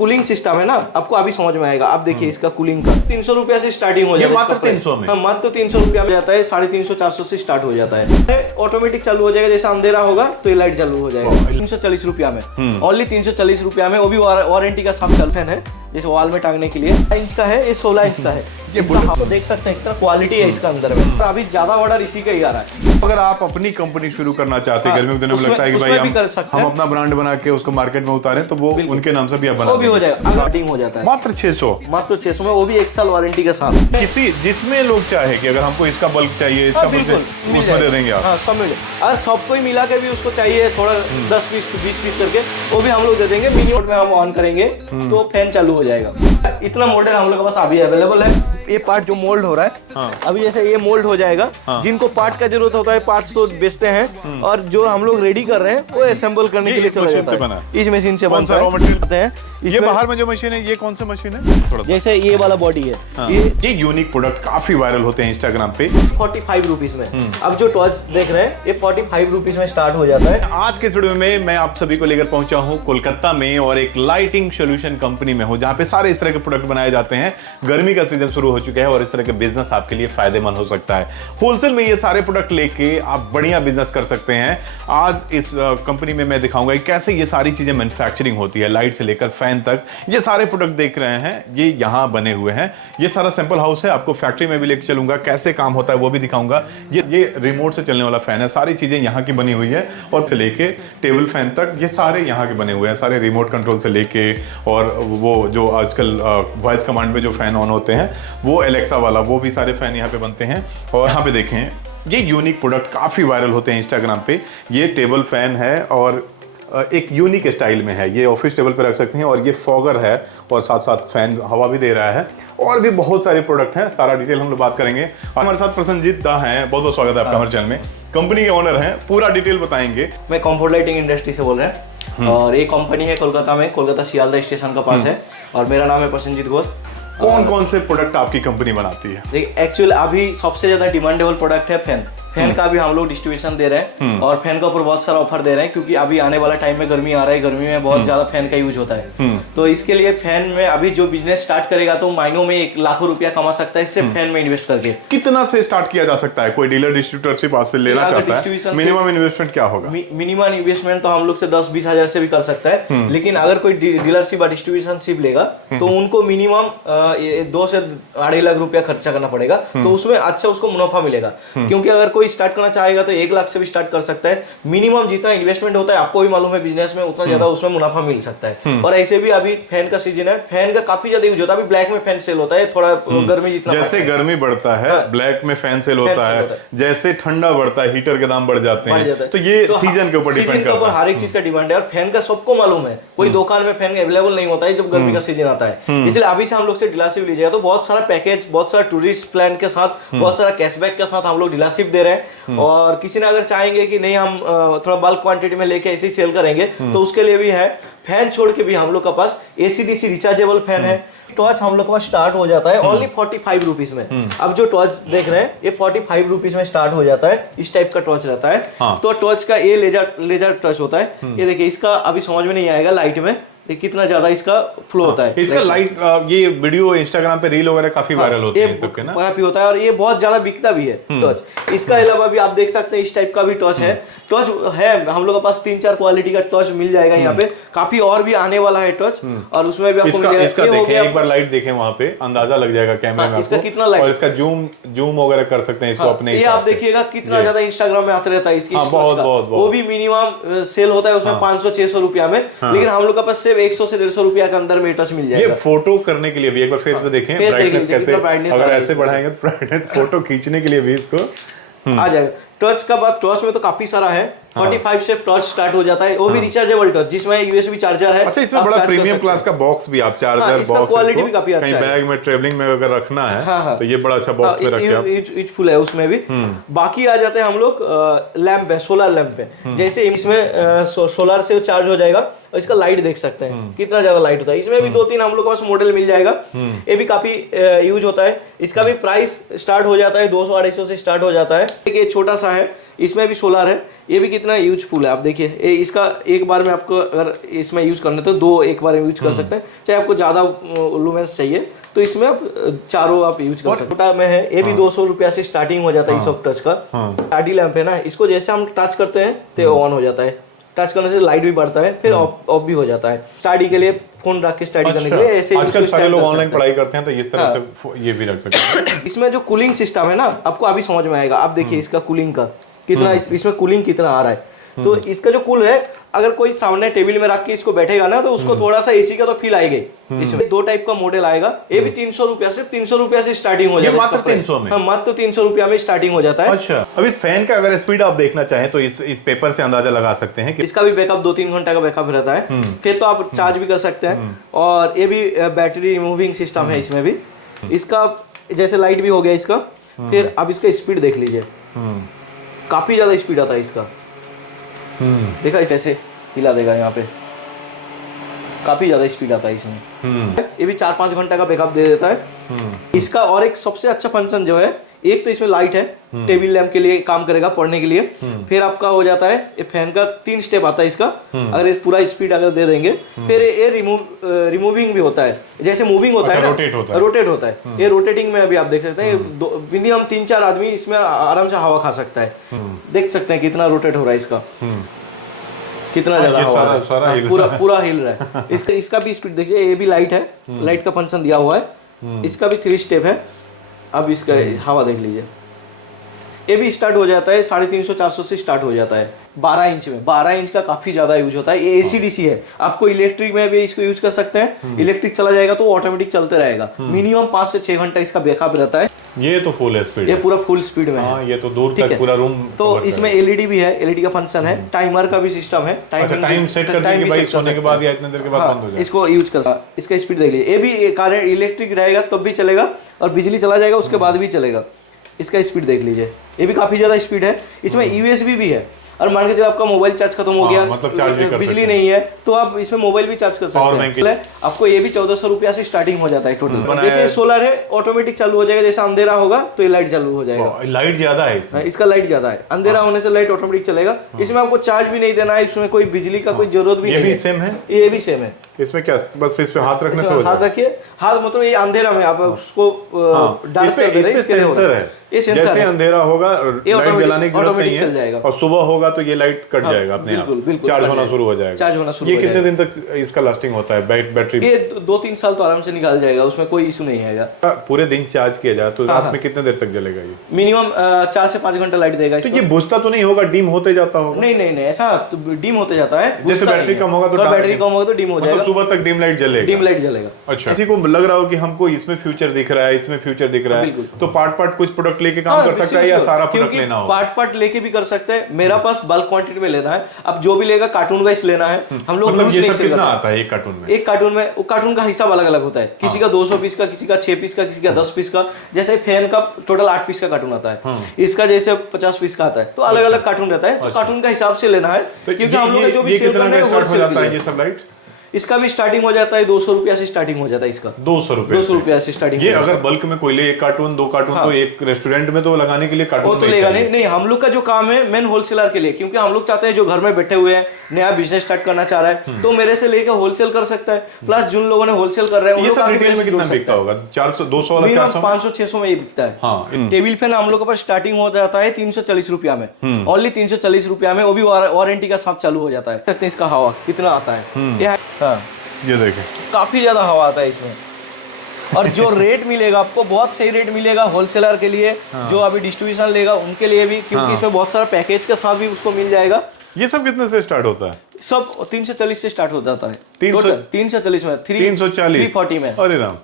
Cooling system है ना, आपको अभी समझ में आएगा। आप देखिए इसका कूलिंग का 300 रुपया से स्टार्टिंग हो जाता है। मात्र 300 में? हाँ, मात्र 300 रुपया में जाता है। 350 400 से स्टार्ट हो जाता है। ऑटोमेटिक चालू हो जाएगा, जैसे अंधेरा होगा तो ये लाइट चालू हो जाएगा। 340 रुपया में, ओनली 340 रुपया में। वो भी वारंटी का साथ फैन है, जैसे वॉल में टांगने के लिए। 5 इंच का है, ये 16 इंच का है। ये आप देख सकते हैं कितना क्वालिटी है इसका अंदर में। और अभी ज्यादा ऑर्डर इसी का ही आ रहा है। अगर आप अपनी कंपनी शुरू करना चाहते हैं, गर्मियों के दिनों में लगता है कि भाई हम अपना ब्रांड बना के उसको मार्केट में उतारें, तो वो उनके नाम से भी आप बना, वो भी हो जाएगा। स्टार्टिंग हो जाता है मात्र 600 में, वो भी 1 साल वारंटी के साथ। किसी जिसमें लोग चाहे कि अगर हमको इसका बल्क चाहिए, इसका बल्क उसमें दे देंगे आप। हाँ, सब मिल जाएगा। अगर सबको ही मिला के भी उसको चाहिए थोड़ा 10 पीस 20 पीस करके, वो भी हम लोग दे देंगे। मिनिमम में हम ऑन करेंगे तो फैन चालू हो जाएगा। इतना मॉडल हम लोग के पास अभी अवेलेबल है। ये पार्ट जो मोल्ड हो रहा है, अभी जैसे ये मोल्ड हो जाएगा। जिनको पार्ट का जरूरत होता है, पार्ट्स तो बेचते हैं, और जो हम लोग रेडी कर रहे हैं वो असेंबल करने के लिए चला जाता है। इस मशीन से बनता है। ये बाहर में जो मशीन है, ये कौन सी मशीन है? थोड़ा जैसे ये वाला बॉडी है। ये यूनिक प्रोडक्ट काफी वायरल होते हैं इंस्टाग्राम पे। 45 रुपीज में। अब जो टॉर्च देख रहे हैं, ये 45 रुपीज में स्टार्ट हो जाता है। आज के वीडियो में मैं आप सभी को लेकर पहुंचा हूं कोलकाता में, और एक लाइटिंग सोल्यूशन कंपनी में हूं, जहां पे सारे इस तरह के प्रोडक्ट बनाए जाते हैं। गर्मी का सीजन शुरू हो चुका है और इस तरह के बिजनेस आपके लिए फायदेमंद हो सकता है। होलसेल में ये सारे प्रोडक्ट लेके आप बढ़िया बिजनेस कर सकते हैं। आज इस कंपनी में मैं दिखाऊंगा कि कैसे ये सारी चीजें मैन्युफैक्चरिंग होती है, लाइट से लेकर फैन तक। ये सारे प्रोडक्ट देख रहे हैं, ये यहाँ बने हुए हैं। ये सारा सैंपल हाउस है, आपको फैक्ट्री में भी लेकर चलूंगा, कैसे काम होता है वो भी दिखाऊंगा। ये रिमोट से चलने वाला फैन है, सारी चीजें यहाँ की बनी हुई है, और से लेके टेबल फैन तक ये सारे यहाँ के बने हुए हैं। सारे रिमोट कंट्रोल से लेके, और वो जो आजकल वॉइस कमांड पे जो फैन ऑन होते हैं, वो एलेक्सा वाला, वो भी सारे फैन यहाँ पे बनते हैं। और यहाँ पे देखें, ये यूनिक प्रोडक्ट काफी वायरल होते हैं इंस्टाग्राम पे। ये टेबल फैन है और एक यूनिक स्टाइल में है। ये ऑफिस टेबल पे रख सकते हैं, और ये फॉगर है, और साथ साथ फैन हवा भी दे रहा है। और भी बहुत सारे प्रोडक्ट हैं, सारा डिटेल हम लोग बात करेंगे। हमारे साथ प्रसन्नजीत दा हैं, बहुत बहुत स्वागत है आपका हमारे चैनल में। कंपनी के ओनर हैं, पूरा डिटेल बताएंगे। मैं कम्फर्ट लाइटिंग इंडस्ट्री से बोल रहे हैं, और ये कंपनी है कोलकाता में, कोलकाता सियालदा स्टेशन का पास है, और मेरा नाम है प्रसन्नजीत घोष। कौन कौन से प्रोडक्ट आपकी कंपनी बनाती है? देखिए, एक्चुअली अभी सबसे ज्यादा डिमांडेबल प्रोडक्ट है फैन। फैन का भी हम लोग डिस्ट्रीब्यूशन दे रहे हैं, और फैन के ऊपर बहुत सारा ऑफर दे रहे हैं, क्योंकि अभी आने वाला टाइम में गर्मी आ रहा है। गर्मी में बहुत ज्यादा फैन का यूज होता है, तो इसके लिए फैन में अभी जो बिजनेस स्टार्ट करेगा तो महीनों में 1 लाख रुपया कमा सकता है इससे फैन में इन्वेस्ट करके। कितना से स्टार्ट किया जा सकता है? कोई डीलर डिस्ट्रीब्यूटरशिप आज से लेना चाहता है, मिनिमम इन्वेस्टमेंट क्या होगा? मिनिमम इन्वेस्टमेंट तो हम लोग से 10-20 हजार से भी कर सकता है, लेकिन अगर कोई डीलरशिप या डिस्ट्रीब्यूशनशिप लेगा तो उनको मिनिमम 2 से 2.5 लाख रुपया खर्चा करना पड़ेगा। तो उसमें अच्छा उसको मुनाफा मिलेगा, क्योंकि अगर कोई स्टार्ट करना चाहेगा तो 1 लाख से भी स्टार्ट कर सकता है। मिनिमम जितना इन्वेस्टमेंट होता है, आपको भी मालूम है बिजनेस में, उतना ज्यादा उसमें मुनाफा मिल सकता है। और ऐसे भी अभी फैन का सीजन है, फैन का काफी ज्यादा यूज होता है। अभी ब्लैक में फैन सेल होता है, थोड़ा गर्मी जितना जैसे गर्मी बढ़ता है, ब्लैक में फैन सेल होता है। जैसे ठंडा बढ़ता है, हीटर के दाम बढ़ जाते हैं। तो ये सीजन के ऊपर डिपेंड करता है, हर एक चीज का डिमांड है। और फैन का सबको मालूम है, कोई दुकान में फैन अवेलेबल नहीं होता है जब गर्मी का सीजन आता है। इसलिए अभी से हम लोग से डीलरशिप लीजिएगा तो बहुत सारा पैकेज, बहुत सारा टूरिस्ट प्लान के साथ, बहुत सारा कैशबैक के साथ हम लोग डीलरशिप दे रहे हैं। और किसी ने अगर चाहेंगे कि नहीं हम थोड़ा बल्क क्वांटिटी में लेके ऐसे ही सेल करेंगे, तो उसके लिए भी है। फैन छोड़ के भी हम लोग के पास AC/DC रिचार्जेबल फैन है। टॉर्च हम लोग के पास स्टार्ट हो जाता है ओनली 45 रुपीज में। अब जो टॉर्च देख रहे हैं, ये 45 रुपीज में स्टार्ट हो जाता है। इस टाइप का टॉर्च रहता है। तो टॉर्च का ये लेजर टॉर्च होता है। ये देखिए, इसका अभी समझ में नहीं आएगा लाइट में कितना ज्यादा इसका फ्लो होता है। इसका लाइट, ये वीडियो इंस्टाग्राम पे रील वगैरह काफी वायरल होते हैं सबके ना, काफी होता है, और ये बहुत ज्यादा बिकता भी है टॉर्च। इसका अलावा भी आप देख सकते हैं इस टाइप का भी टॉर्च है। टॉर्च है हम लोग के पास 3-4 क्वालिटी का टॉर्च मिल जाएगा यहाँ पे। काफी और भी आने वाला है टॉर्च, और उसमें भी आपको इसका देखें, एक बार लाइट देखें, वहाँ पे अंदाजा लग जाएगा कैमरे में इसका कितना लाइट, और इसका जूम वगैरह कर सकते हैं इसको अपने। ये आप देखिएगा कितना ज्यादा इंस्टाग्राम में आता रहता है इसकी। वो भी मिनिमम सेल होता है उसमें 500-600 रुपया में, लेकिन हम लोग के पास सिर्फ 100 से 150 रुपया के अंदर में टॉर्च मिल जाएगा। ये फोटो करने के लिए भी एक बार फेस पे देखें, ब्राइटनेस कैसे, अगर ऐसे बढ़ाएंगे तो ब्राइटनेस, फोटो खींचने के लिए भी इसको आ जाएगा। टॉर्च का बात, टॉर्च में तो काफी सारा है। 45 से टॉर्च स्टार्ट हो जाता है, वो भी रिचार्जेबल टॉर्च जिसमें USB चार्जर है। अच्छा, इसमें बड़ा प्रीमियम क्लास का बॉक्स भी, आप चार्जर बॉक्स, क्वालिटी भी काफी अच्छा है। कहीं बैग में ट्रेवलिंग में अगर रखना है तो ये बड़ा अच्छा बॉक्स में रखे आप। यूजफुल है उसमें भी। बाकी आ जाते हैं हम लोग लैंप पे, सोलर लैंप पे। जैसे इसमें सोलर से चार्ज हो जाएगा, और इसका लाइट देख सकते हैं कितना ज्यादा लाइट होता है। इसमें भी 2-3 हम लोग के पास मॉडल मिल जाएगा। ये भी काफी यूज होता है। इसका भी प्राइस स्टार्ट हो जाता है 200-250 से स्टार्ट हो जाता है। ये छोटा सा है, इसमें भी सोलर है, ये भी कितना यूजफुल है आप देखिए। इसका एक बार में आपको अगर इसमें यूज करना तो 2 एक बार में यूज कर सकते हैं, चाहे आपको ज़्यादा लुमेंस चाहिए तो इसमें आप चारों आप यूज कर सकते हैं। छोटा में है ये भी 200 रुपया से स्टार्टिंग हो जाता है इस वक्त टच का। आरडी लैंप है ना, इसको जैसे हम टच करते हैं तो ऑन हो जाता है, टच करने से लाइट भी बढ़ता है, फिर ऑफ भी हो जाता है। स्टडी के लिए फोन रख के स्टडी करने के लिए ऐसे आजकल सारे लोग ऑनलाइन पढ़ाई करते हैं तो इस तरह से ये भी रख सकते हैं। इसमें जो कूलिंग सिस्टम है ना, आपको अभी समझ में आएगा। आप देखिए इसका कूलिंग का कितना इसमें कूलिंग कितना आ रहा है। तो इसका जो कूल है, अगर कोई सामने टेबल में रख के इसको बैठेगा ना तो उसको थोड़ा सा एसी का तो फील आएगा। इसमें 2 टाइप का मॉडल आएगा, ये भी 300 रुपया, सिर्फ 300 रुपया से स्टार्टिंग हो जाता है। मात्र 300 में? हाँ, मात्र 300 रुपया में स्टार्टिंग हो जाता है। अच्छा, अब इस फैन का अगर स्पीड आप देखना चाहें तो इस पेपर से अंदाजा लगा सकते हैं कि इसका भी बैकअप 2-3 घंटा का बैकअप रहता है, फिर तो आप चार्ज भी कर सकते हैं। और ये भी बैटरी रिमूविंग सिस्टम है इसमें भी। इसका जैसे लाइट भी हो गया इसका। फिर आप इसका स्पीड देख लीजिए, काफी ज्यादा स्पीड आता है इसका। देखा ऐसे हिला देगा यहाँ पे, काफी ज्यादा स्पीड आता है इसमें। ये भी 4-5 घंटा का बैकअप दे देता है। इसका और एक सबसे अच्छा फंक्शन जो है, एक तो इसमें लाइट है, टेबल लैंप के लिए काम करेगा पढ़ने के लिए। फिर आपका हो जाता है ये फैन का 3 स्टेप आता है इसका। अगर ये पूरा स्पीड अगर दे देंगे, फिर ये रिमूविंग भी होता है, जैसे मूविंग होता है ना, रोटेट होता है। ये रोटेटिंग में अभी आप देख सकते हैं, मिनिमम 3-4 आदमी इसमें आराम से हवा खा सकता है। देख सकते हैं कितना रोटेट हो रहा है इसका, कितना ज्यादा हवा, पूरा हिल रहा है। इसका भी स्पीड देखिए, ये भी लाइट है, लाइट का फंक्शन दिया हुआ है। इसका भी 3 स्टेप है। अब इसका हवा देख लीजिए, ये भी स्टार्ट हो जाता है 350-400 से स्टार्ट हो जाता है। 12 इंच में, 12 इंच का काफी ज्यादा यूज होता है। ये एसी-डीसी है, आपको इलेक्ट्रिक में भी इसको यूज कर सकते हैं। इलेक्ट्रिक चला जाएगा तो ऑटोमेटिक चलते रहेगा। मिनिमम 5 से 6 घंटा इसका बैकअप रहता है। ये तो फुल स्पीड, ये पूरा फुल स्पीड में है। ये तो दूर तक पूरा रूम। तो इसमें एलईडी भी है, एलईडी का फंक्शन है, टाइमर का भी सिस्टम है। टाइम सेट कर देंगे भाई, सोने के बाद या इतने देर के बाद बंद हो जाए। इसको यूज कर, इसका स्पीड देख लीजिए। ये भी कारण इलेक्ट्रिक रहेगा तब भी चलेगा, और बिजली चला जाएगा उसके बाद भी चलेगा। इसका स्पीड देख लीजिए, ये भी काफी ज्यादा स्पीड है। इसमें यूएसबी भी है, और मान के चलो आपका मोबाइल चार्ज खत्म हो गया, मतलब चार्ज भी कर बिजली नहीं है, तो आप इसमें मोबाइल भी चार्ज कर सकते हैं। आपको ये भी 1400 रुपया से स्टार्टिंग हो जाता है टोटल। जैसे सोलर है, ऑटोमेटिक चालू हो जाएगा, जैसे अंधेरा होगा तो ये लाइट चालू हो जाएगा। लाइट ज्यादा है इसमें, इसका लाइट ज्यादा है, अंधेरा होने से लाइट ऑटोमेटिक चलेगा। इसमें आपको चार्ज भी नहीं देना है, इसमें कोई बिजली का कोई जरूरत भी नहीं है। सेम है, ये भी सेम है। इसमें क्या, बस इस पे हाथ रखने से हो जाएगा। हाथ रखिए, हाथ मतलब ये अंधेरा में आप उसको डार्क कर देते हैं। इसमें सेंसर है, ये सेंसर जैसे है, अंधेरा होगा लाइट जलाने की जरूरत नहीं है, और सुबह होगा तो ये लाइट कट जाएगा अपने आप, चार्ज होना शुरू हो जाएगा। चार्ज होना शुरू। ये कितने दिन तक इसका लास्टिंग होता है बैटरी? ये 2-3 साल तो आराम से निकाल जाएगा, उसमें कोई इशू नहीं आएगा। पूरे दिन चार्ज किया जाए तो रात में कितने देर तक जलेगा ये? मिनिमम 4 से 5 घंटा लाइट देगा। तो ये बुझता तो नहीं होगा, डिम होते जाता होगा? नहीं, ऐसा डिम होते जाता है। जैसे बैटरी कम होगा तो बैटरी कम होगा तो डिम हो जाएगा, सुबह तक डिम लाइट जलेगा। डिम लाइट जलेगा। अच्छा, किसी को लग रहा हो कि हमको इसमें फ्यूचर दिख रहा है, इसमें फ्यूचर दिख रहा है, तो पार्ट कुछ प्रोडक्ट लेके काम कर सकता है या सारा प्रोडक्ट लेना होगा? पार्ट लेके भी कर सकते हैं। मेरा पास बल्क क्वांटिटी में लेना है, अब जो भी लेगा कार्टून वाइज लेना है। हम लोग मतलब ये सब कितना आता है एक कार्टून में? एक कार्टून में, वो कार्टून का हिसाब अलग अलग होता है। किसी का 200 पीस का, किसी का 6 पीस का, किसी का 10 पीस का। जैसे फैन का टोटल 8 पीस का कार्टून आता है, इसका जैसे 50 पीस का आता है। तो अलग अलग कार्टून रहता है, तो कार्टून का हिसाब से लेना है, क्योंकि हम लोग जो भी सेल करना है स्टार्ट हो जाता है ये सब लाइट। इसका भी स्टार्टिंग हो जाता है 200 रुपया से स्टार्टिंग हो जाता है इसका। 200 रुपया से स्टार्टिंग। ये अगर बल्क में कोई ले 1 कार्टून 2 कार्टून, तो एक रेस्टोरेंट में तो लगाने के लिए कार्टून तो लेगा नहीं। हम लोग का जो काम है मेन होलसेलर के लिए, क्योंकि हम लोग चाहते हैं जो घर में बैठे हुए हैं, नया बिजनेस स्टार्ट करना चाह रहा है, तो मेरे से लेकर होलसेल कर सकता है। प्लस जिन लोगों ने होलसेल कर रहे हैं, ये सब रिटेल में कितना बिकता होगा? 400 200 वाला 400 500-600 में ये बिकता है। टेबल फैन हम लोग के पास स्टार्टिंग हो जाता है 340 रुपया में, ओनली 340 रुपया में, वो भी वारंटी का साथ चालू हो जाता है। सकते हैं इसका हवा कितना आता है, ये देखिए काफी ज्यादा हवा आता है इसमें। और जो रेट मिलेगा आपको, बहुत सही रेट मिलेगा होलसेलर के लिए। जो अभी डिस्ट्रीब्यूशन लेगा उनके लिए भी, क्योंकि इसमें बहुत सारा पैकेज के साथ भी उसको मिल जाएगा। ये सब कितने से स्टार्ट होता है? सब 340 से स्टार्ट हो जाता है। 340 में 340 में। अरे राम,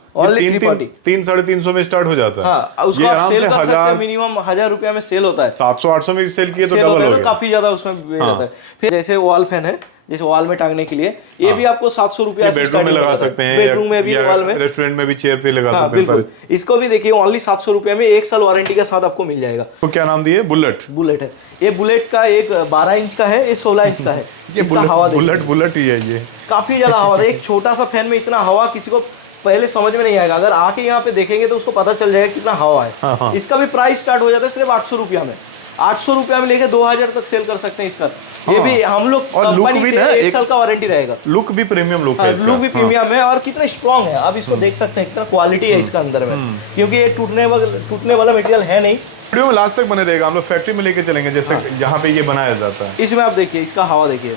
300-350 में स्टार्ट हो जाता है। हाँ, उसको आप सेल कर सकते हैं, मिनिमम 1000 रुपया में सेल होता है। 700-800 में सेल किए तो डबल हो गया, काफी ज्यादा उसमें जाता है। फिर जैसे वॉल फैन है, जैसे वॉल में टांगने के लिए, ये भी आपको 700 रुपया से बेडरूम में लगा सकते हैं, बेडरूम में भी, वॉल में, रेस्टोरेंट में भी चेयर पे लगा सकते हैं। इसको भी देखिए ओनली 700 रुपया में 1 साल वारंटी के साथ आपको मिल जाएगा। तो क्या नाम दिए? बुलेट है। ये बुलेट का एक 12 इंच का है, ये 16 इंच का है। ये बुलेट ही है। ये काफी ज्यादा हवा है। एक छोटा सा फैन में इतना हवा किसी को पहले समझ में नहीं आएगा, अगर आके यहाँ पे देखेंगे तो उसको पता चल जाएगा कितना हवा है। इसका भी प्राइस स्टार्ट हो जाता है सिर्फ 800 रुपया में। 800 रुपया में लेके 2000 तक सेल कर सकते हैं इसका। ये भी हम लोग और लुक कंपनी भी से ना, 1 एक साल का वारंटी रहेगा। लुक भी प्रीमियम लुक है इसका। लुक भी प्रीमियम है और कितना स्ट्रॉन्ग है, आप इसको देख सकते हैं कितना क्वालिटी है इसका अंदर में, क्योंकि ये टूटने वाला मटेरियल है नहीं। वीडियो में लास्ट तक बने रहेगा, हम लोग फैक्ट्री में लेके चलेंगे जैसे जहाँ पे ये बनाया जाता है। इसमें आप देखिए इसका हवा देखिए,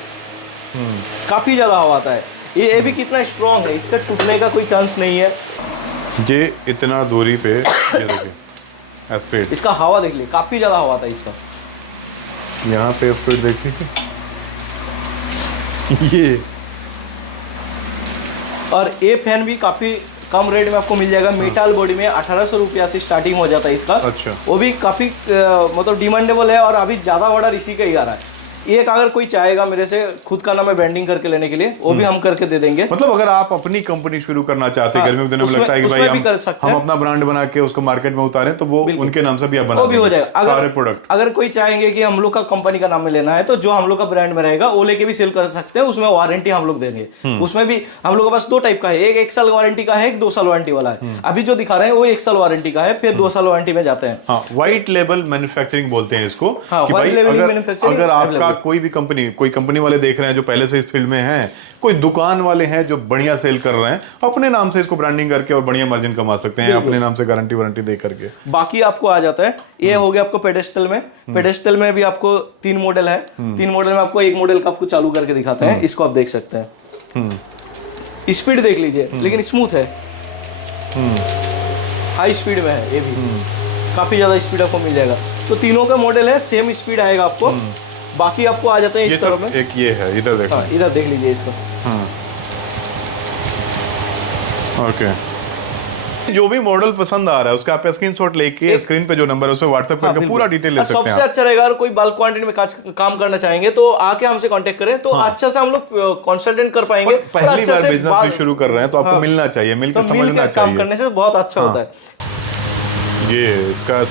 काफी ज्यादा हवा आता है। ये भी कितना स्ट्रॉन्ग है, इसका टूटने का कोई चांस नहीं है। ये इतना दूरी पे ये देखिए स्पीड, इसका हवा देख लीजिए, काफी ज्यादा हवा आता है इसका। यहाँ पे स्पीड देखिए ये। और ये फैन भी काफी कम रेट में आपको मिल जाएगा। मेटल बॉडी में 1800 रुपया से स्टार्टिंग हो जाता है इसका। अच्छा। वो भी काफी मतलब डिमांडेबल है और अभी ज्यादा ऑर्डर इसी का ही आ रहा है। एक अगर कोई चाहेगा मेरे से खुद का नाम है ब्रांडिंग करके लेने के लिए, वो भी हम करके दे देंगे। मतलब अगर आप अपनी कंपनी शुरू करना चाहते हैं, गर्मियों के दिनों में लगता है कि भाई हम अपना ब्रांड बना के उसको मार्केट में उतारें, तो वो उनके नाम से भी आप बना, वो भी हो जाएगा। सारे प्रोडक्ट अगर कोई चाहेंगे कि हम लोग का कंपनी का नाम में लेना है, तो जो हम लोग का ब्रांड में रहेगा वो लेके भी सेल कर सकते हैं। उसमें वारंटी हम लोग देंगे। उसमें भी हम लोग के पास 2 टाइप का है, एक 1 साल वारंटी का है, एक 2 साल वारंटी वाला है। अभी जो दिखा रहे हैं वो 1 साल वारंटी का है, फिर 2 साल वारंटी में जाते हैं। हाँ, व्हाइट लेबल मैन्युफैक्चरिंग बोलते हैं इसको। हाँ, कि भाई manufacturing अगर आपका कोई कंपनी वाले देख रहे हैं जो पहले से इस फील्ड में हैं, कोई दुकान वाले हैं जो बढ़िया सेल कर रहे हैं, अपने नाम से इसको ब्रांडिंग करके और बढ़िया मार्जिन कमा सकते हैं अपने नाम से गारंटी वारंटी दे करके। बाकी आपको आ जाता है, ये हो गया आपको पेडेस्टल में। पेडेस्टल में भी आपको 3 मॉडल है। 3 मॉडल में आपको एक मॉडल का आपको चालू करके दिखाते हैं। इसको आप देख सकते हैं, स्पीड देख लीजिए, लेकिन स्मूथ है, हाई स्पीड में है। ये भी काफी ज्यादा स्पीड आपको मिल जाएगा। तो तीनों का मॉडल है, सेम स्पीड आएगा आपको। बाकी आपको आ जाते हैं इस तरफ में। एक ये है, इधर देखो। हाँ, इधर देख लीजिए इसको। ओके, जो भी मॉडल पसंद आ रहा है उसका आप स्क्रीनशॉट लेके स्क्रीन पे जो नंबर है उसे व्हाट्सएप करके पूरा डिटेल ले सकते हैं। सबसे अच्छा रहेगा, अगर कोई बल्क क्वांटिटी में काम करना चाहेंगे तो आके हमसे कांटेक्ट करें, तो अच्छा से हम लोग कंसल्टेंट कर पाएंगे। पहली बार बिजनेस भी शुरू कर रहे हैं तो आपको मिलना चाहिए, मिलकर समझना चाहिए। काम करने से बहुत अच्छा होता है। ये इसका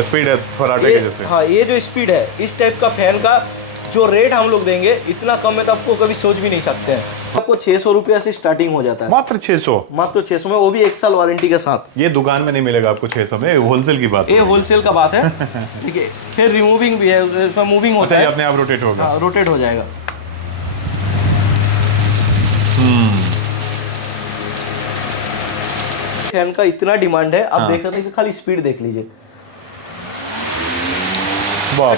स्पीड है फराटे के जैसे। हाँ, ये जो स्पीड है इस टाइप का फैन का जो रेट हम लोग देंगे इतना कम है तो आपको कभी सोच भी नहीं सकते हैं। आपको 600 रुपया से स्टार्टिंग हो जाता है। मात्र 600? मात्र 600 में, वो भी 1 साल वारंटी के साथ। ये दुकान में नहीं मिलेगा आपको 600 में, होलसेल की बात है। ये होलसेल का बात है। ठीक है, फिर रिमूविंग भी है, उसमें मूविंग होता है। अपने आप रोटेट होगा। हाँ, रोटेट हो जाएगा। फैन का इतना डिमांड है, आप देख सकते हैं, खाली स्पीड देख लीजिए।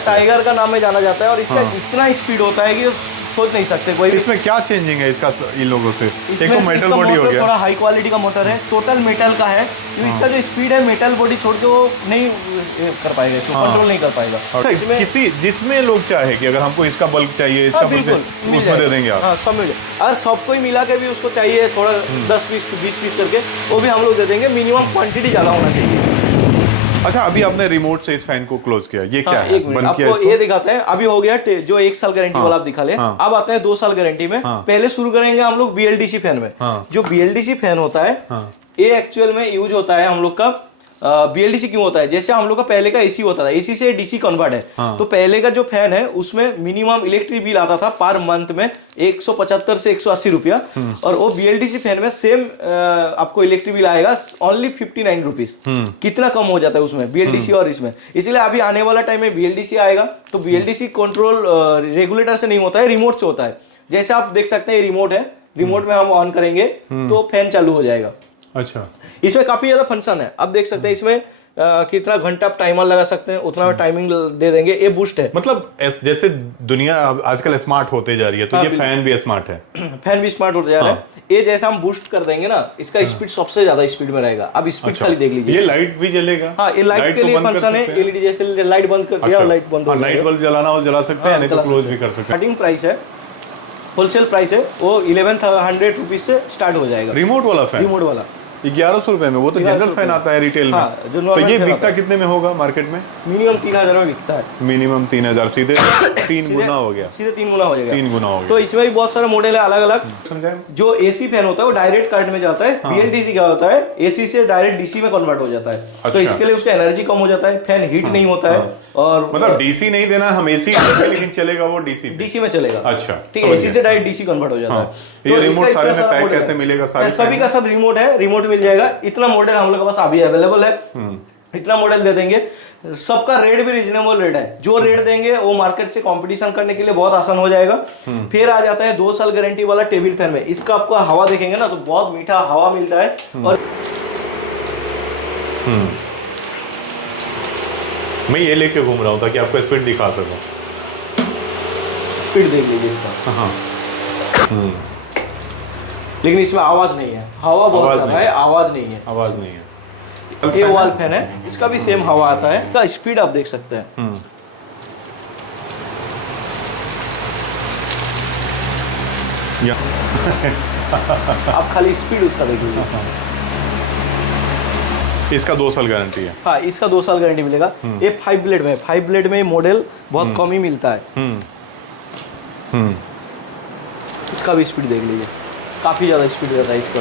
टाइगर का नाम में जाना जाता है और इसका इतना स्पीड होता है कि सोच नहीं सकते कोई। इसमें क्या चेंजिंग है इसका इन लोगों से? देखो मेटल बॉडी हो गया, थोड़ा हाई क्वालिटी का मोटर है, टोटल मेटल का है। तो इसका जो स्पीड है मेटल बॉडी छोड़ के वो नहीं कर पाएगा, इसको कंट्रोल नहीं कर पाएगा। इसमें किसी जिसमें लोग चाहे कि अगर हमको इसका बल्क चाहिए, इसका बल्क उसमें दे देंगे आप। हाँ, सब मिल जाए। अगर सबको ही मिला के भी उसको चाहिए थोड़ा 10 पीस 20 पीस करके, वो भी हम लोग दे देंगे। मिनिमम क्वांटिटी ज्यादा होना चाहिए। अच्छा, अभी आपने रिमोट से इस फैन को क्लोज किया, ये क्या है? बंद किया इसको? ये दिखाते हैं। अभी हो गया जो 1 साल गारंटी वाला आप दिखा ले। अब आते हैं 2 साल गारंटी में। पहले शुरू करेंगे हम लोग BLDC फैन में। जो BLDC फैन होता है, ये एक्चुअल में यूज होता है हम लोग का। BLDC क्यों होता है? जैसे हम लोग का पहले का AC होता था, AC से DC कन्वर्ट है। तो पहले का जो फैन है उसमें मिनिमम इलेक्ट्रिक बिल आता था पर मंथ में 175 से 180 रुपया। और वो BLDC फैन में सेम आपको इलेक्ट्रिक बिल आएगा ओनली 59 रुपीज। कितना कम हो जाता है उसमें BLDC और इसमें। इसलिए अभी आने वाला टाइम में BLDC आएगा, तो BLDC कंट्रोल रेगुलेटर से नहीं होता है, रिमोट से होता है। जैसे आप देख सकते हैं, ये रिमोट है, रिमोट में हम ऑन करेंगे तो फैन चालू हो जाएगा। अच्छा, इसमें काफी ज्यादा फंक्शन है। आप देख सकते हैं इसमें कितना घंटा आप टाइमर लगा सकते हैं, उतना टाइमिंग दे देंगे। ये बूस्ट है, मतलब जैसे दुनिया आजकल स्मार्ट होते जा रही है, तो ये फैन भी स्मार्ट है। फैन भी स्मार्ट होते जा रहा है। ये जैसे हम बूस्ट कर देंगे ना, इसका स्पीड सबसे ज्यादा स्पीड में रहेगा। अब स्पीड खाली देख लीजिए। ये लाइट भी जलेगा? हाँ, ये लाइट के लिए फंक्शन है। LED जैसे लाइट बंद कर दिया, लाइट बंद हो जाएगा। लाइट बल्ब जलाना हो जला सकते हैं, नहीं तो क्लोज भी कर सकते हैं। स्टार्टिंग प्राइस है, होलसेल प्राइस है, वो 1100 रुपीज से स्टार्ट हो जाएगा। रिमोट वाला फैन? रिमोट वाला 1100 रुपए में। वो तो जनरल फैन आता है रिटेल में। हाँ, तो ये बिकता कितने में होगा मार्केट में? मिनिमम 3000 में बिकता है। मिनिमम 3000, सीधे 3 गुना हो गया। सीधे 3 गुना हो जाएगा। 3 गुना हो गया। तो इसमें भी बहुत सारे मॉडल है अलग अलग। समझाएं? जो AC फैन होता है वो डायरेक्ट करंट में जाता है। BLDC क्या होता है, AC से डायरेक्ट DC में कन्वर्ट हो जाता है। तो इसके लिए उसका एनर्जी कम हो जाता है, फैन हीट नहीं होता है। और मतलब DC नहीं देना, हम AC लेकिन चलेगा वो DC में चलेगा। अच्छा, ठीक है, AC से डायरेक्ट DC कन्वर्ट हो जाता है। ये रिमोट सारे में पैक कैसे मिलेगा? सभी का साथ रिमोट है, रिमोट मिल जाएगा। इतना मॉडल हम लोग के पास अभी अवेलेबल है, इतना मॉडल दे देंगे। सबका रेट भी रीजनेबल रेट है, जो रेट देंगे वो मार्केट से कंपटीशन करने के लिए बहुत आसान हो जाएगा। फिर आ जाता है 2 साल गारंटी वाला टेबल फैन में। इसका आपको हवा देखेंगे ना तो बहुत मीठा हवा मिलता है। और मैं ये लेके घूम रहा हूँ ताकि आपको स्पीड दिखा सकूं। स्पीड देख लीजिए इसका। हाँ। लेकिन इसमें आवाज नहीं है, हवा बहुत ज्यादा है, आवाज नहीं है। आवाज नहीं है। ये वॉल फैन है, इसका भी सेम हवा आता है। इसका स्पीड आप देख सकते हैं। आप खाली स्पीड उसका देख लीजिए। इसका 2 साल गारंटी है। हाँ, इसका 2 साल गारंटी मिलेगा। ये 5 ब्लेड में, 5 ब्लेड में मॉडल बहुत कम ही मिलता है। इसका भी स्पीड देख लीजिए, काफी ज्यादा स्पीड रहता है इसका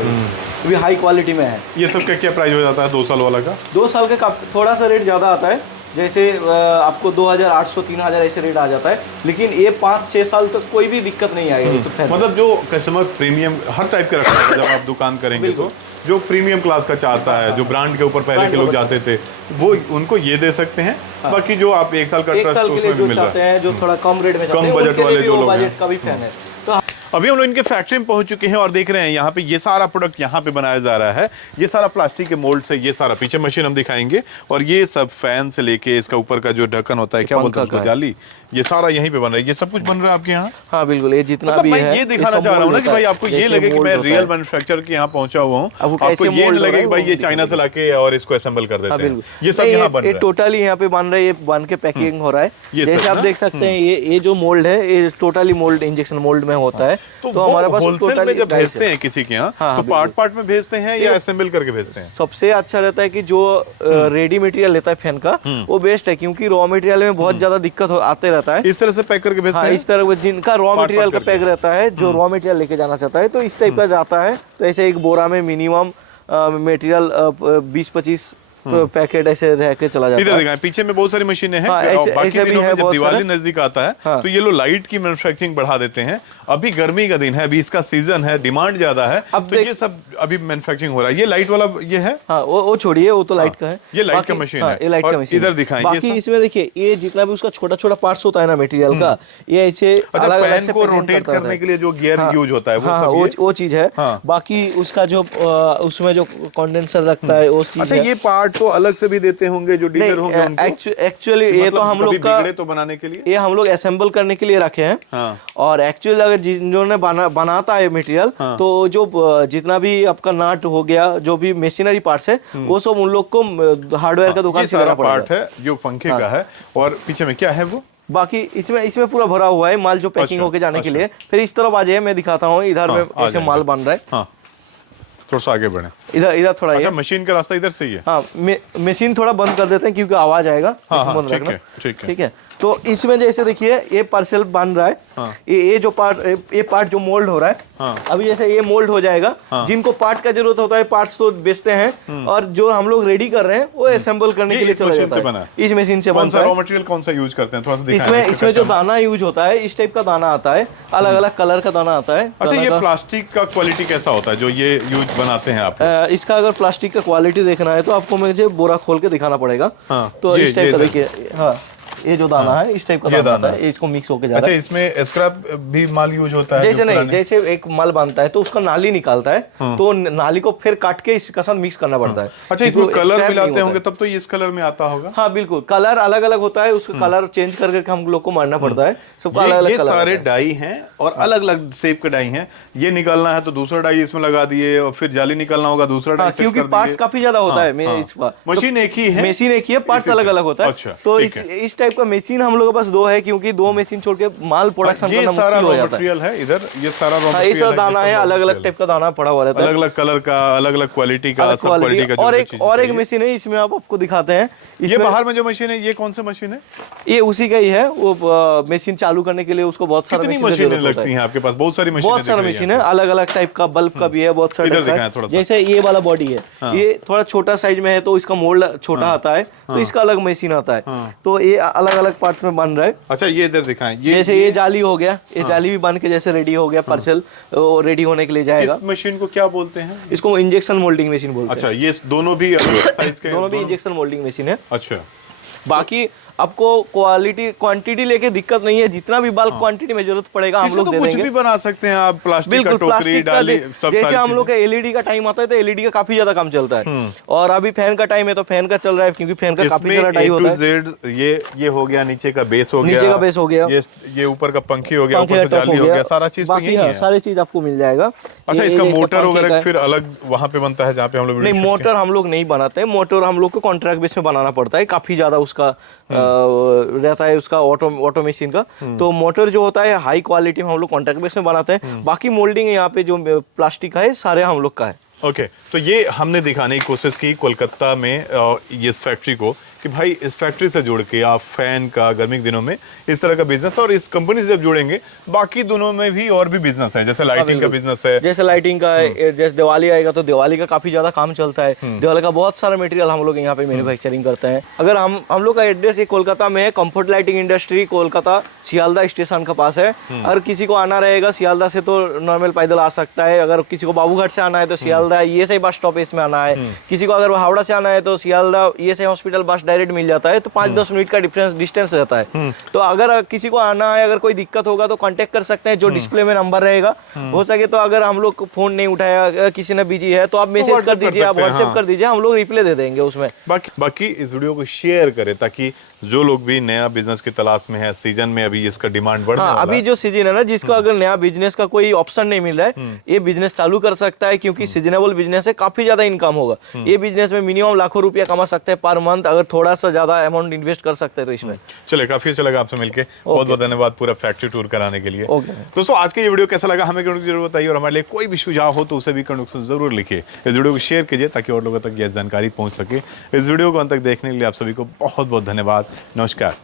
भी हाई क्वालिटी में है। ये सब का क्या प्राइस हो जाता है 2 साल वाला का? 2 साल का थोड़ा सा रेट ज़्यादा आता है, जैसे आपको 2800-3000 ऐसे रेट आ जाता है। लेकिन ये 5-6 साल तक कोई भी दिक्कत नहीं आएगा। मतलब जो कस्टमर प्रीमियम हर टाइप के रखता है, जब आप दुकान करेंगे तो जो प्रीमियम क्लास का चाहता है, जो ब्रांड के ऊपर पहले के लोग जाते थे, वो उनको ये दे सकते हैं। बाकी जो आप 1 साल का ट्रस्ट के लिए जो चाहते हैं, जो थोड़ा कम रेट में चाहते हैं, कम बजट वाले जो लोग बजट का भी फैन है। तो अभी हम लोग इनके फैक्ट्री में पहुंच चुके हैं और देख रहे हैं यहाँ पे ये सारा प्रोडक्ट यहाँ पे बनाया जा रहा है। ये सारा प्लास्टिक के मोल्ड से, ये सारा पीछे मशीन हम दिखाएंगे, और ये सब फैन से लेके इसका ऊपर का जो ढक्कन होता है, क्या बोलते हैं उसको, जाली, ये सारा यहीं पे बन रहा है। ये सब कुछ बन रहा है आपके यहाँ? हाँ बिल्कुल, ये जितना मतलब भी मैं है ये दिखाना चाह रहा हूँ ना कि भाई आपको ये लगे कि मैं रियल मैन्युफैक्चर के यहाँ पहुंचा हुआ हूँ, आपको ये नहीं लगे कि भाई ये चाइना से लाके और इसको असेंबल कर देते हैं। ये सब यहाँ बन रहा है, टोटली यहाँ पे बन रहा है, ये बन के पैकिंग हो रहा है। जैसे आप देख सकते हैं, ये जो मोल्ड है, ये टोटली मोल्ड इंजेक्शन मोल्ड में होता है। तो हमारे पास होलसेल में जब भेजते हैं किसी के यहाँ, तो पार्ट में भेजते हैं या असेंबल करके भेजते हैं? सबसे अच्छा रहता है कि जो रेडी मटेरियल लेता है फैन का, वो बेस्ट है, क्योंकि रॉ मटेरियल में बहुत ज्यादा दिक्कत आते रहता है। इस तरह से पैक करके भेजते हैं? इस तरह जिनका रॉ मटेरियल का पैक रहता है, जो रॉ मटेरियल लेके जाना चाहता है, तो इस टाइप का जाता है। तो ऐसे एक बोरा में मिनिमम मटेरियल 20-25 पैकेट ऐसे रह के चला जाता है। इधर दिखाएं, पीछे में बहुत सारी मशीनें हैं। बाकी दिनों में जब दिवाली नजदीक आता है तो ये लोग लाइट की मैन्युफैक्चरिंग बढ़ा देते हैं। अभी गर्मी का दिन है, अभी इसका सीजन है, डिमांड ज्यादा है, तो ये सब अभी मैन्युफैक्चरिंग हो रहा है। ये लाइट वाला ये है, वो छोड़िए, वो तो लाइट का है। ये लाइट का मशीन है, ये लाइट का मशीन। इधर दिखाएं, बाकी इसमें देखिए, ये जितना भी उसका छोटा छोटा पार्ट्स होता है ना मटेरियल का, ये ऐसे अलग अलग फैन को रोटेट करने के लिए जो गियर यूज होता है, वो चीज है। बाकी उसका जो उसमें जो कंडेंसर रखता है, वो चीज। अच्छा, ये पार्ट तो अलग से भी देते होंगे जो डीलर होंगे उनको? एक्चुअली ये तो हम लोग का तो बनाने के लिए, ये हम लोग असेंबल करने के लिए रखे हैं। और एक्चुअली अगर जिन्होंने बनाता है मटेरियल, तो जो जितना भी आपका नट हो गया, जो भी मशीनरी पार्ट्स है, वो सब उन लोग को हार्डवेयर का दुकान से लेना पड़ेगा। पार्ट है जो पंखे का है। और पीछे में क्या है वो? बाकी इसमें पूरा भरा हुआ है माल, जो पैकिंग होके जाने के लिए। फिर इस तरफ आ जाइए, मैं दिखाता हूँ इधर में ऐसे माल बन रहा है। थोड़ा सा आगे बढ़े, इधर थोड़ा। अच्छा, मशीन का रास्ता इधर से ही है? हाँ, मशीन थोड़ा बंद कर देते हैं क्योंकि आवाज आएगा। ठीक है। तो इसमें जैसे देखिए, ये पार्सल बन रहा है। ये जो पार्ट जो मोल्ड हो रहा है, अभी जैसे ये मोल्ड हो जाएगा। जिनको पार्ट का जरूरत होता है, पार्ट्स तो बेचते हैं, और जो हम लोग रेडी कर रहे हैं वो असेंबल करने के लिए चला जाता है। इस मशीन से बनता है। रॉ मटेरियल कौन सा यूज करते हैं, थोड़ा सा दिखाएं। इसमें जो दाना यूज होता है, इस टाइप का दाना आता है, अलग अलग कलर का दाना आता है। अच्छा, ये प्लास्टिक का क्वालिटी कैसा होता है जो ये यूज बनाते हैं आप? इसका अगर प्लास्टिक का क्वालिटी देखना है तो आपको मुझे बोरा खोल के दिखाना पड़ेगा। तो इस टाइप का देखिए, ये जो दाना है, इस टाइप का दाना है, इसको मिक्स होके जा रहा है। अच्छा, इसमें स्क्रैप भी माल यूज होता है? जैसे नहीं, जैसे एक माल बनता है तो उसका नाली निकालता है, तो नाली को फिर काट के इसके साथ मिक्स करना पड़ता है। अच्छा, इसमें कलर मिलाते होंगे तब तो ये इस कलर में आता होगा? हाँ बिल्कुल, कलर अलग अलग होता है, उसका कलर चेंज करके हम लोग को मारना पड़ता है। सबका अलग अलग ये कलर। सारे डाई हैं और अलग अलग शेप के डाई हैं। ये निकालना है तो दूसरा डाई इसमें लगा दिए, और फिर जाली निकालना होगा, दूसरा डाई। क्योंकि पार्ट्स काफी ज्यादा होता है। मशीन एक ही है, मशीन एक ही है, पार्ट्स अलग अलग होता है। तो इस टाइप का मशीन हम लोग बस 2 है, क्योंकि 2 मशीन छोड़ के माल प्रोडक्शन करना मुश्किल हो जाता है। है इधर, ये सारा रॉ मटेरियल, ये सारा दाना है, अलग अलग टाइप का दाना पड़ा हुआ रहता है, अलग अलग कलर का, अलग अलग क्वालिटी का, सब क्वालिटी का। और एक मशीन है, इसमें आपको दिखाते हैं। ये बाहर में जो मशीन है, ये कौन सा मशीन है? ये उसी का ही है। वो मशीन चालू करने के लिए उसको बहुत सारा मशीनें लगती हैं आपके पास? बहुत सारी मशीनें, बहुत सारा मशीन है, अलग अलग टाइप का, बल्ब का भी है, बहुत सारा। जैसे ये वाला बॉडी है, ये थोड़ा छोटा साइज में है, तो इसका मोल्ड छोटा आता है, तो इसका अलग मशीन आता है। तो ये अलग अलग पार्ट्स में बन रहा है। अच्छा, ये इधर दिखाएं, जैसे ये जाली हो गया, ये जाली भी बन के जैसे रेडी हो गया, पार्सल रेडी होने के लिए जाएगा। इस मशीन को क्या बोलते हैं? इसको इंजेक्शन मोल्डिंग मशीन बोलते हैं। अच्छा, ये दोनों भी साइज के? दोनों भी इंजेक्शन मोल्डिंग मशीन है। अच्छा, बाकी आपको क्वालिटी क्वांटिटी लेके दिक्कत नहीं है, जितना भी बल्क क्वांटिटी में जरूरत पड़ेगा हम इससे लोग तो दे कुछ देंगे। भी बना सकते हैं आप, प्लास्टिक का बिल्कुल टोकरी प्लास्टिक का डाली, सब जैसे सारी हम लोग चीजें। का एलईडी का टाइम आता है तो एलईडी का काफी ज्यादा काम चलता है, और अभी फैन का टाइम है तो फैन का चल रहा है, क्योंकि फैन का काफी इसमें ज्यादा A टाइम होता to है। Z ये हो गया, नीचे का बेस हो गया, नीचे का बेस हो गया, ये ऊपर का पंखी हो गया, पंखे ऊपर से का टॉप जाली हो गया, सारा चीज तो बाकी यही हाँ, है। सारी चीज आपको मिल जाएगा। अच्छा, ये इसका जैसे मोटर पंखे का वगैरह है। फिर अलग वहां पे बनता है जहाँ पे हम लोग नहीं, वीडियो शूट मोटर हम लोग नहीं बनाते हैं, मोटर हम लोग को कॉन्ट्रैक्ट बेस में बनाना पड़ता है, काफी ज्यादा उसका रहता है उसका ऑटो मशीन का। तो मोटर जो होता है हाई क्वालिटी में हम लोग कॉन्ट्रैक्ट बेस में बनाते हैं। बाकी मोल्डिंग यहाँ पे जो प्लास्टिक का है सारे हम लोग का है। ओके, तो ये हमने दिखाने की कोशिश की कोलकाता में इस फैक्ट्री को, कि भाई इस फैक्ट्री से जुड़ के आप फैन का गर्मी के दिनों में इस तरह का बिजनेस, और इस कंपनी से जब जुड़ेंगे बाकी दोनों में भी और भी बिजनेस है, जैसे लाइटिंग का बिजनेस है, जैसे लाइटिंग का है, जैसे दिवाली आएगा तो दिवाली का काफी ज्यादा काम चलता है, दिवाली का बहुत सारा मटेरियल हम लोग यहाँ पे मैन्युफैक्चरिंग करते हैं। अगर हम लोग का एड्रेस ये कोलकाता में है, comfort lighting industry, Kolkata Sealdah station के पास है। अगर किसी को आना रहेगा सियालदा से तो नॉर्मल पैदल आ सकता है, अगर किसी को बाबूघाट से आना है तो सियालदा ESI बस स्टॉप इसमें आना है, किसी को अगर हावड़ा से आना है तो सियालदा ESI हॉस्पिटल बस डायरेक्ट मिल जाता है, तो 5-10 मिनट का डिस्टेंस रहता है। तो अगर किसी को आना है, अगर कोई दिक्कत होगा तो कांटेक्ट कर सकते हैं, जो डिस्प्ले में नंबर रहेगा। हो सके तो अगर हम लोग फोन नहीं उठाया, किसी ने बिजी है तो आप मैसेज कर दीजिए, आप व्हाट्सएप कर दीजिए, हम लोग रिप्लाई दे देंगे उसमें। बाकी इस वीडियो को शेयर करें ताकि जो लोग भी नया बिजनेस की तलाश में है, सीजन में अभी इसका डिमांड बढ़ने वाला अभी है। जो सीजन है ना, जिसको अगर नया बिजनेस का कोई ऑप्शन नहीं मिल रहा है, ये बिजनेस चालू कर सकता है, क्योंकि सीजनेबल बिजनेस है, काफी ज्यादा इनकम होगा। ये बिजनेस में मिनिमम लाखों रुपया कमा सकते हैं पर मंथ, अगर थोड़ा सा ज्यादा अमाउंट इन्वेस्ट कर सकते हैं तो इसमें। चले, काफी अच्छा लगा आपसे मिलके, बहुत बहुत धन्यवाद पूरा फैक्ट्री टूर कराने के लिए। ओके। दोस्तों, आज का ये वीडियो कैसा लगा हमें कमेंट जरूर बताइए, और हमारे लिए कोई भी सुझाव हो तो उसे भी कमेंट में जरूर लिखिए। इस वीडियो को शेयर कीजिए ताकि और लोगों तक यह जानकारी पहुंच सके। इस वीडियो को अंत तक देखने के लिए आप सभी को बहुत बहुत धन्यवाद। नमस्कार।